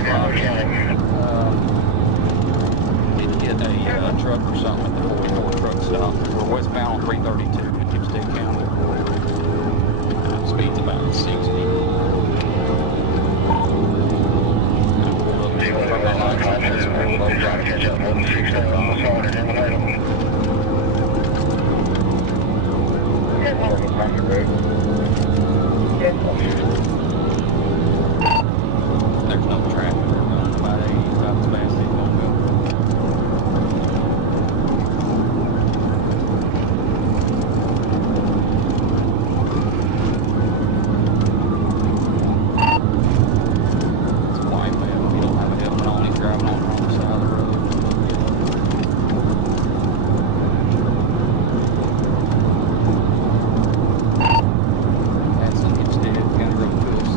Did hit a truck or something at the 44 truck stop. We're westbound on 332 in Dipstick County. Speed's about 60. There's no traffic. We're going about 80, about as fast as it's going to go. It's white, man. He don't have a helmet on. He's driving on the wrong side of the road. That's an Hempstead County Road to us.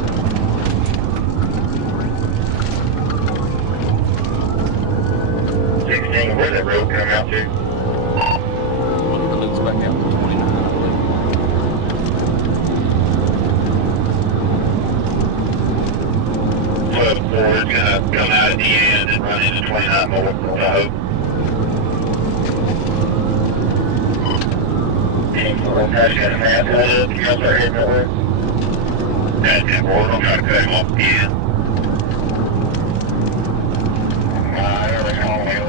Where that road come out to? It looks back out to 29, I believe. Flood 4 is going to come out at the end and run into 29 more, I hope. And we're going to try to get a map of it, because we're heading that way. That's good, we're going to try to cut him off at the end.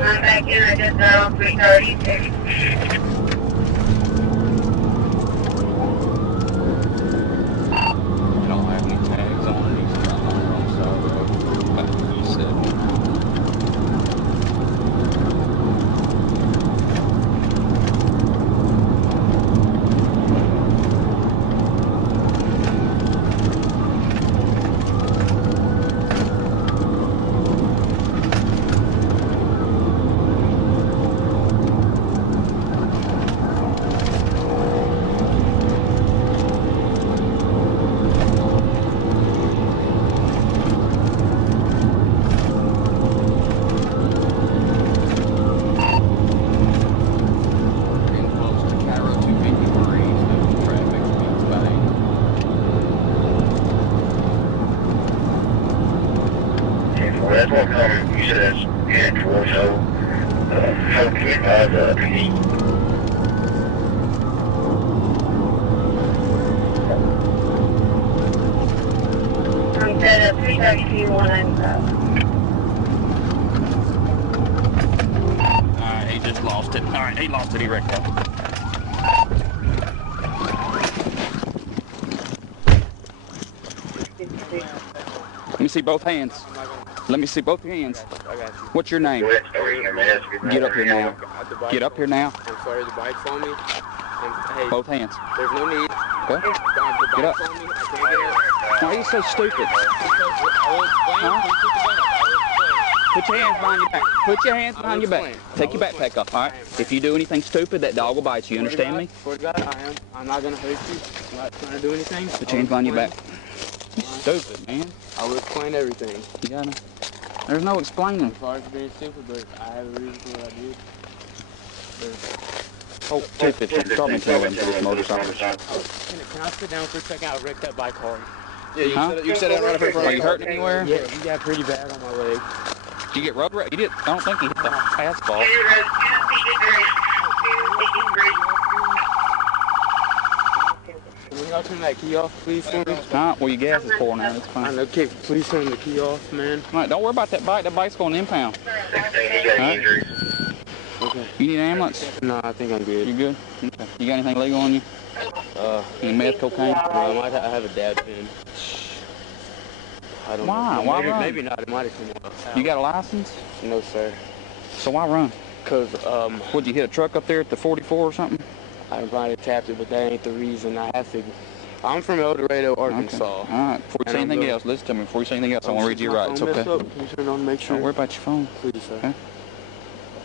I'm back in, I just got on 330. We don't have any tags on it. He's driving on the wrong side of the road. About 37. Getting close to Cairo 253. No traffic. Speed's about 80. And for that's what coming, you said that's heading towards, so, hope to advise, PD. I'm set up 332, 195. Alright, he just lost it. Alright, he lost it. He wrecked that. Let me see both hands. Let me see both hands. I got you. What's your name? Get up here now. The bike- Get up here now. I'm sorry, the bike's on me. Hey, Both hands. there's no need. Okay? The bike's Get up. on me. I can't get it. Why are you so stupid? I will explain. Huh? Please put the gun up. I will explain. Put your hands behind your back. Put your hands I behind will your back. explain. Take I your will backpack off, all right? I am. If you do anything stupid, that dog will bite you. You understand me? Swear to God, I am. I'm not gonna hurt you. I'm not trying to do anything. Put your hands behind your back. You stupid, man. I will explain everything. You gotta. There's no explaining. As far as being stupid, but I have a reason for what I did. Oh, 250. Call me tell him for this motorcycle. Can I sit down for a second? I wrecked that bike hard. Yeah, you Huh? said that right up in front Are of you hurt anywhere? Yeah, you got pretty bad on my leg. Did you get road rage? You did. I don't think he hit the asphalt. Can y'all turn that key off, please, for me? Nah, well, your gas is pouring out. It's I fine. know, okay, please turn the key off, man. All right, don't worry about that bike. That bike's going to impound. Okay. You need an ambulance? No, I think I'm good. You good? Okay. You got anything legal on you? Any meth, cocaine? No, I have a dad pin. I don't Why? know. Why maybe, run? maybe not. It might have come off. You got a license? No, sir. So why run? Because, Would you hit a truck up there at the 44 or something? I might have tapped it, but that ain't the reason. I have to. I'm from El Dorado, Arkansas. Okay. All right. Before you say And I'm anything going- else, listen to me. Before you say anything else, I want to read you your rights, Don't mess okay? up. Can you turn it on to make sure? Don't worry about your phone. Please, sir. Okay.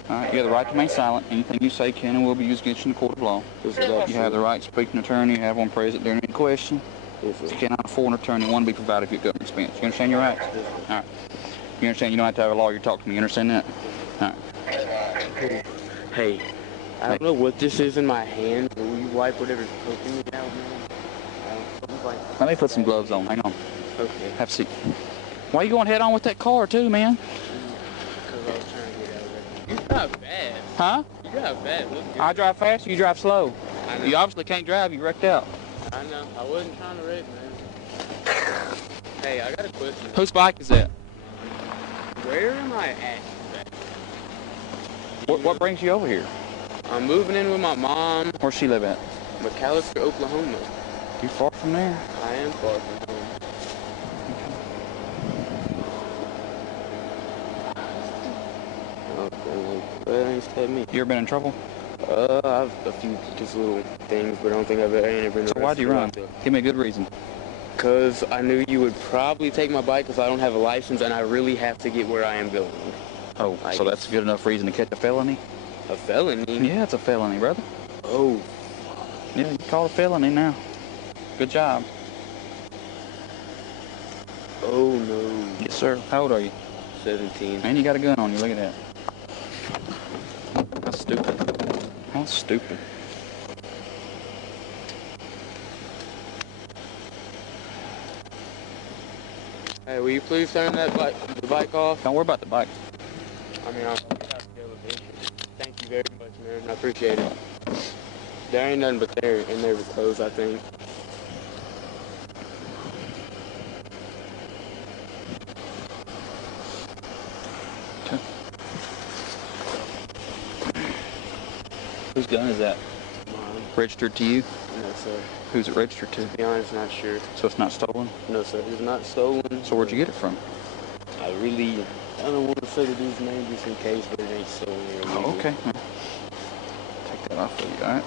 All right, you have the right to remain silent. Anything you say can and will be used against you in the court of law. This is up You have the right to speak to an attorney. You have one present during any question. Yes, You sir. cannot afford an attorney. One to be provided for your government expense. You understand your rights? Yes, All right. You understand you don't have to have a lawyer talk to me. You understand that? All right. Hey, I don't know what this is in my hand. Will you wipe whatever's poking me out, man? Something's like- Let me put some gloves on. Hang on. Okay. Have a seat. Why you going head on with that car too, man? Because I was trying to get out of there. You drive fast. Huh? You drive fast. Look good. I drive fast, you drive slow. I know. You obviously can't drive, you wrecked out. I know. I wasn't trying to wreck, man. Hey, I got a question. Whose bike is that? Where am I at? What brings you over here? I'm moving in with my mom. Where's she live at? McAllister, Oklahoma. You far from there? I am far from home. Okay, well, ain't had me. You ever been in trouble? I've a few just little things, but I don't think I ain't ever been. So why'd you run? Give me a good reason. Cause I knew you would probably take my bike because I don't have a license and I really have to get where I am going. Oh, so that's a good enough reason to catch a felony? A felony? Yeah, it's a felony, brother. Oh. Yeah, you call it a felony now. Good job. Oh no. Yes, sir. How old are you? 17. Man, you got a gun on you. Look at that. That's stupid. How stupid. Hey, will you please turn the bike off? Don't worry about the bike. I mean, I'll get out the elevation. Thank you very much, man. I appreciate it. There ain't nothing but there, and they were closed, I think. Okay. Whose gun is that? Mine. Registered to you? No, sir. Who's it registered to? To be honest, not sure. So it's not stolen? No, sir. It's not stolen. So where'd you get it from? I don't want to say the dude's name just in case, but it ain't stolen or illegal. Oh, okay. Take that off of you, alright?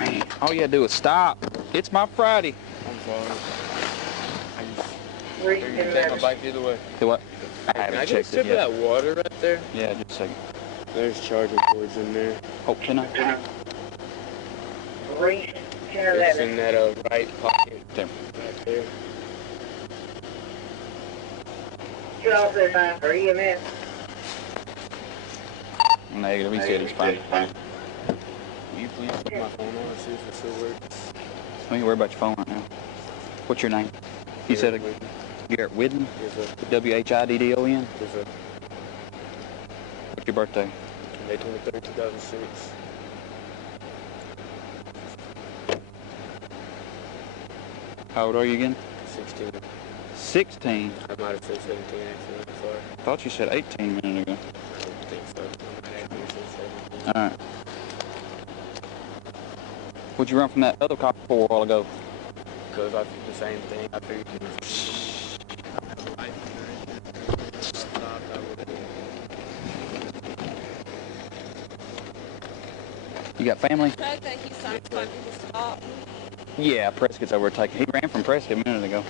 Man, all you gotta do is stop. It's my Friday. I'm sorry. Reach You can take my the bike either way. Do what? I Can I haven't get a checked sip it of yet. that water right there? Yeah, just a second. There's charging cords in there. Oh, can I? reach It's 1011. in that right pocket There. right there. You also sign for EMS. Negative, he said it's fine. Will you please put my phone on and see if it still works? Don't you worry about your phone right now. What's your name? You said it. Garrett Garrett Whiddon? Yes, sir. Whiddon? Yes, sir. What's your birthday? May 23rd, 2006. How old are you again? 16. 16. I might have said 17 actually. I'm sorry. I thought you said 18 a minute ago. I don't think so. I might actually say 17. Alright. What'd you run from that other cop for a while ago? Because I did the same thing. I figured it was. You got family? I think he's something to stop. Yeah, Prescott's overtaken. He ran from Prescott a minute ago.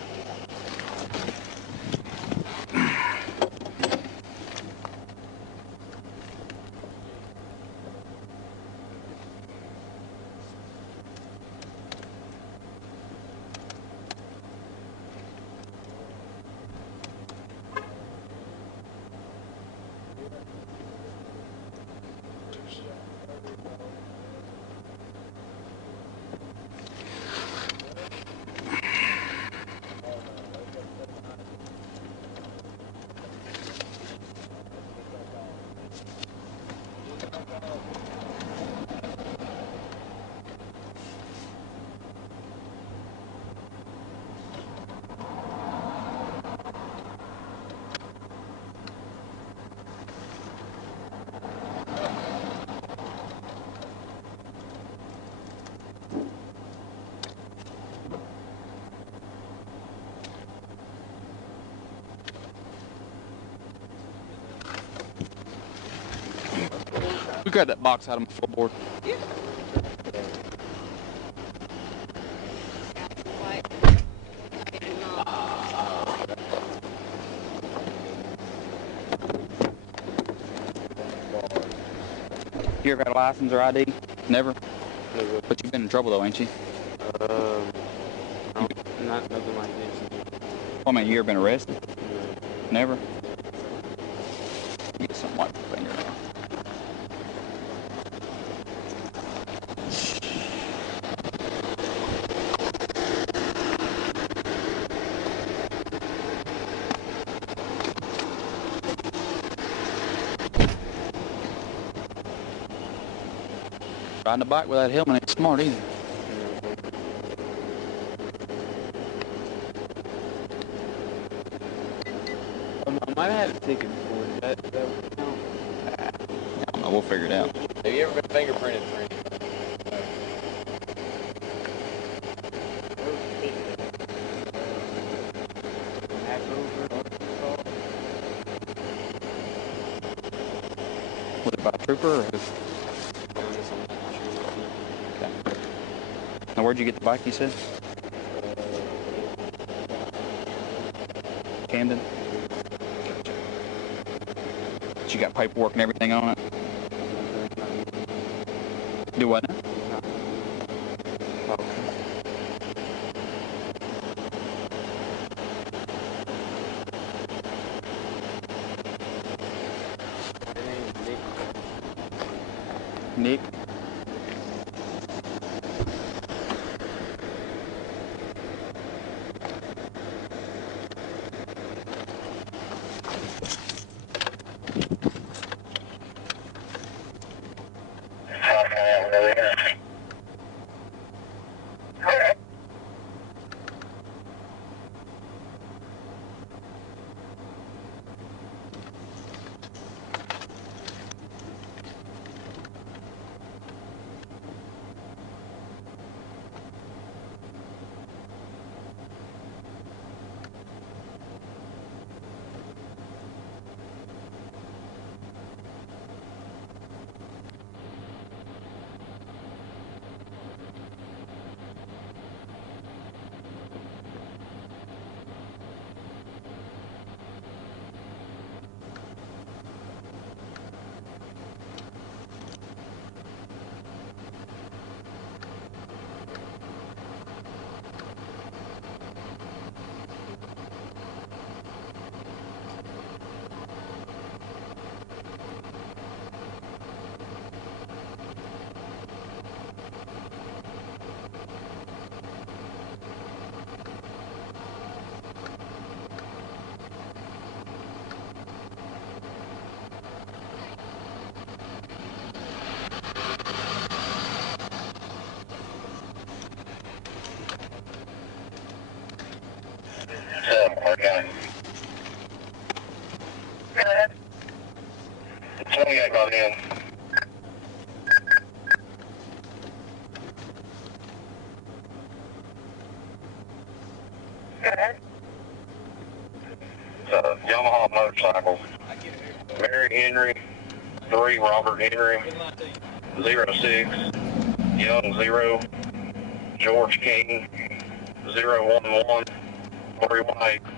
We grabbed that box out of my floorboard. Like, I do not. You ever got a license or ID? Never? Never. But you've been in trouble though, ain't you? Not nothing like this. I mean, you ever been arrested? Never? Get something like the finger now. Riding a bike without a helmet ain't smart either. I might have a ticket for it. That would count. I don't know, we'll figure it out. Have you ever been fingerprinted for anything? Was it by a trooper or who? Okay. Now, where'd you get the bike, you said? Camden? Gotcha. But you got paperwork and everything on it? Do what now? Nick? Yamaha motorcycle. Mary Henry, 3 Robert Henry, 06, Young 0, George King, 011, 318.